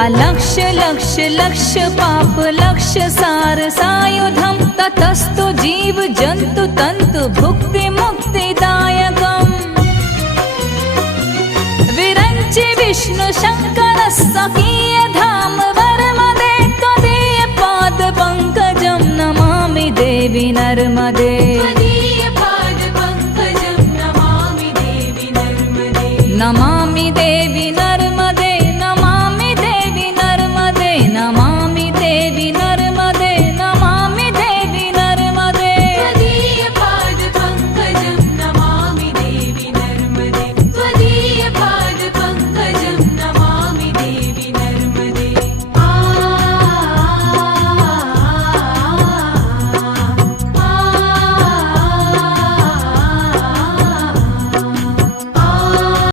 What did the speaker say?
अलक्ष लक्ष लक्ष पाप लक्ष सार सायुधम ततस्तु जीव जंतु तंतु भुक्ति मुक्तिदायकम् विरंचि विष्णु शंकर सकीय धाम वर्मदे त्वदीय पाद पंकजं नमामि देवी नर्मदे नमामि देवी